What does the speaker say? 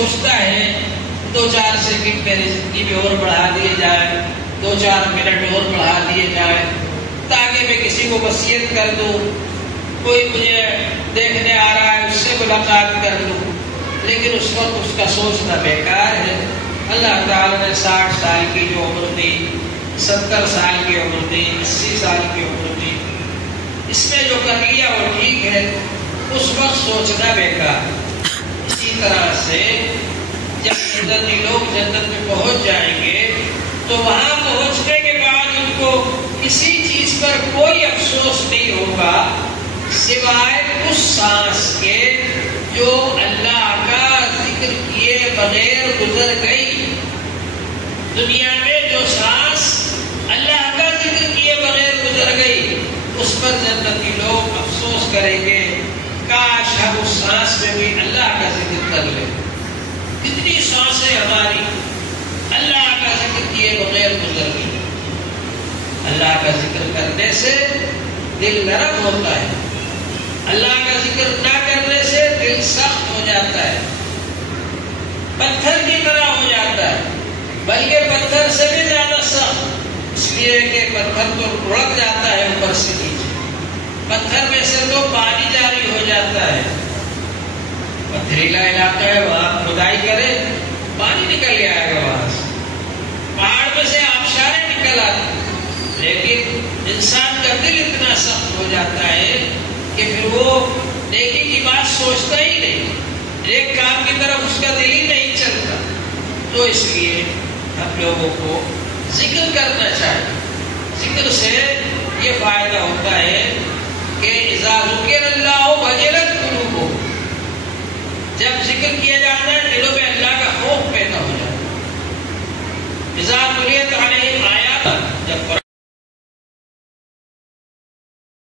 سوچتا ہے 2-4 سیکنڈ میری زندگی میں اور بڑھا دیے جائے، 2-4 منٹ اور بڑھا دیے جائے تاکہ میں کسی کو وصیت کر دوں، کوئی مجھے دیکھنے آ رہا ہے اس سے ملاقات کر لوں، لیکن اس وقت اس کا سوچنا بیکار ہے۔ اللہ تعالیٰ نے 60 سال کی جو عمر دی، 70 سال کی عمر دی، 80 سال کی عمر دی، اس میں جو کر لیا وہ ٹھیک ہے، اس وقت سوچنا بیکار۔ اسی طرح سے جب جنتی لوگ جنت میں پہنچ جائیں گے تو وہاں پہنچنے کے بعد ان کو کسی چیز پر کوئی افسوس نہیں ہوگا سوائے اس سانس کے جو اللہ کا ذکر کیے بغیر گزر گئی۔ دنیا میں جو سانس اللہ کا ذکر کیے بغیر گزر گئی اس پر جنتی لوگ افسوس کریں گے، کاش ہم اس سانس میں بھی اللہ کا ذکر کر لیں۔ کتنی سانسیں ہماری اللہ کا ذکر کیے بغیر گزر گئی۔ اللہ کا ذکر کرنے سے دل نرم ہوتا ہے، اللہ کا ذکر نہ کرنے سے دل سخت ہو جاتا ہے، پتھر کی طرح ہو جاتا ہے، بلکہ پتھر سے بھی زیادہ سخت، اس لیے کہ پتھر تو لڑک جاتا ہے اوپر سے نیچے، پتھر میں سے تو پانی جاری ہو جاتا ہے۔ پتھریلا علاقہ ہے، وہاں کھدائی کرے پانی نکل آئے گا وہاں سے، پہاڑ میں سے آبشاریں نکل آتی، لیکن انسان کا دل اتنا سخت ہو جاتا ہے کہ پھر وہ نیکی کی بات سوچتا ہی نہیں، ایک کام کی طرف اس کا دل ہی نہیں چلتا۔ تو اس لیے ہم لوگوں کو ذکر کرنا چاہیے۔ ذکر سے یہ فائدہ ہوتا ہے کہ اذا ذکر اللہ وجلت قلوبہم، جب ذکر کیا جاتا ہے دلوں میں اللہ کا خوف پیدا ہو جاتا ہے۔ اذا تلیت علیہم آیات، جب